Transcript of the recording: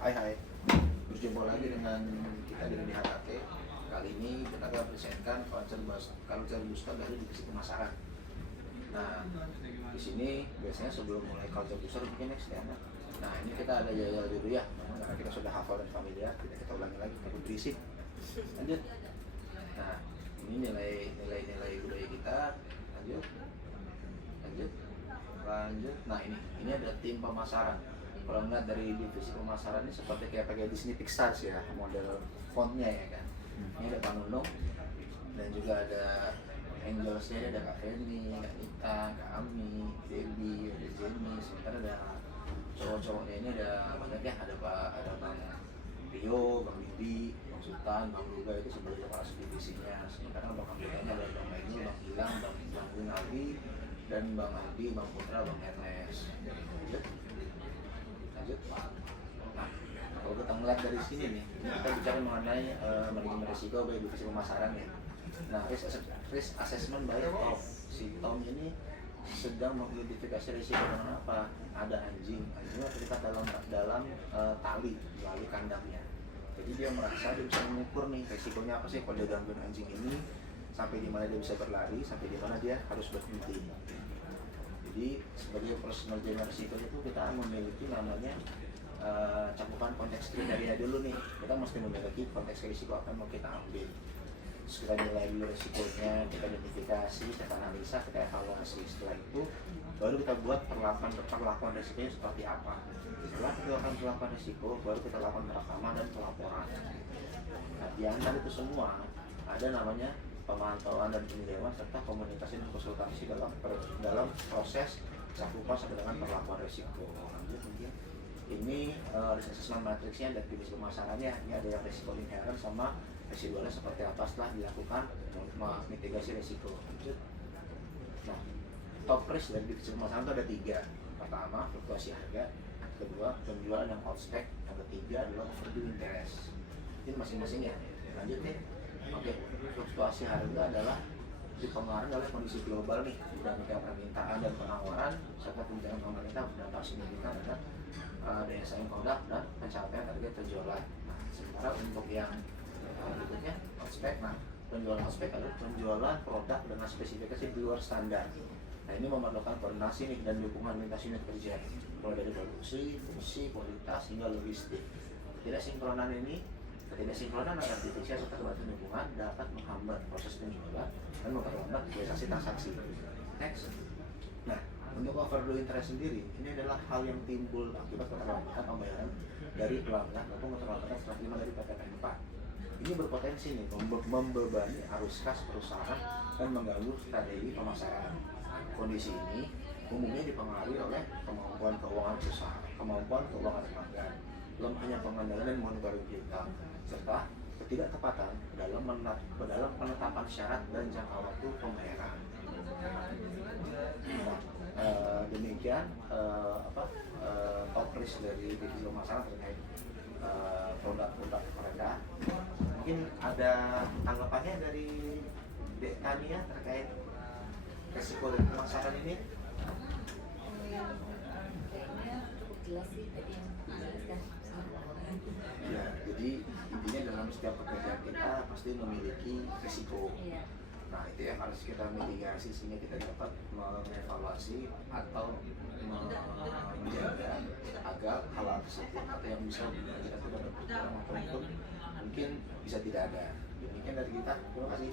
Hai hai, berjumpa lagi dengan kita dari DHKT. Kali ini kita akan presentkan culture booster dari divisi pemasaran. Nah, di sini biasanya sebelum mulai culture booster mungkin next ya. Nah, ini kita ada jadwal dulu ya, karena kita sudah hafal dan familiar, tidak kita ulangi lagi, takut berisik. Lanjut. Nah, ini nilai budaya kita. Lanjut. Nah, ini ada tim pemasaran. Kalau melihat dari divisi pemasaran ini seperti kayak pakai Disney Pixar ya, model fontnya ya kan. Ini ada Pak Nunung dan juga ada Angelsnya, ada Kak Feni, Kak Nita, Kak Ami, Debbie, ada Jenny. Sementara ada cowok-cowoknya ini ada banyak ya, ada Bang Rio, Bang Bibi, Bang Sultan, Bang Luga, itu sebagai kepala divisinya. Sementara Bang anggotanya ada Bang Megi, Bang Gilang, Bang Gunaldi, dan Bang Andi, Bang Putra, Bang Ernest. Lanjut. Nah, kalau kita melihat dari sini nih, kita bicara mengenai manajemen risiko bagi divisi pemasaran ya. Nah, risk assessment by Tom. Si Tom ini sedang mengidentifikasi risiko dengan apa? Ada anjingnya terikat dalam tali melalui kandangnya. Jadi dia merasa dia bisa mengukur nih risikonya apa sih kalau dia gangguin anjing ini, sampai di mana dia bisa berlari, sampai di mana dia harus berhenti. Jadi sebagai personal manajemen risiko itu kita memiliki namanya cakupan konteks kriteria dulu nih. Kita mesti memiliki konteks risiko apa yang mau kita ambil. Terus kita nilai dulu risikonya, kita identifikasi, kita analisa, kita evaluasi. Setelah itu baru kita buat perlakuan risikonya seperti apa. Setelah kita lakukan perlakuan risiko, baru kita lakukan perekaman dan pelaporan. Nah, di antara itu semua ada namanya pemantauan dan penilaian serta komunikasi dan konsultasi dalam proses cakupan sampai dengan perlakuan risiko. Lanjut mungkin ini risk assessment matrixnya dari divisi pemasarannya. Ini ada yang risiko inherent sama residualnya seperti apa setelah dilakukan mitigasi risiko. Lanjut. Nah, top risk dari divisi pemasaran itu ada 3. Pertama, fluktuasi harga. Kedua, penjualan yang outspec. Yang ketiga adalah overdue interest. Ini masing-masing ya. Lanjut nih. Oke, fluktuasi harga adalah dipengaruhi oleh kondisi global nih, dinamika permintaan dan penawaran serta kebijakan pemerintah berdampak signifikan terhadap daya saing produk dan pencapaian target penjualan. Nah, sementara untuk yang berikutnya outspec. Nah, penjualan outspec adalah penjualan produk dengan spesifikasi di luar standar. Nah, ini memerlukan koordinasi nih dan dukungan lintas unit kerja, mulai dari produksi, fungsi, kualitas hingga logistik. Ketidaksinkronan antar divisi serta kebantuan lingkungan dapat menghambat proses penjualan dan memperlambat realisasi transaksi. Next. Nah, untuk overdue interest sendiri, ini adalah hal yang timbul akibat keterlambatan pembayaran dari pelanggan maupun keterlambatan setelah terima dari PPN 4. Ini berpotensi nih membebani arus kas perusahaan dan mengganggu strategi pemasaran. Kondisi ini umumnya dipengaruhi oleh kemampuan keuangan perusahaan, kemampuan keuangan pelanggan, lemahnya pengendalian dan monitoring kita, serta ketidaktepatan dalam penetapan syarat dan jangka waktu pembayaran. Nah, demikian top risk dari divisi pemasaran terkait produk-produk mereka. Mungkin ada tanggapannya dari Dek Tania terkait risiko dari pemasaran ini? Kayaknya cukup jelas sih tadi yang dijelaskan. Ya, jadi intinya dalam setiap pekerjaan kita pasti memiliki risiko. Iya. Nah, itu yang harus kita mitigasi sehingga kita dapat mengevaluasi atau menjaga agar hal tersebut atau yang bisa kita tidak berkurang ataupun mungkin bisa tidak ada. Demikian dari kita. Terima kasih.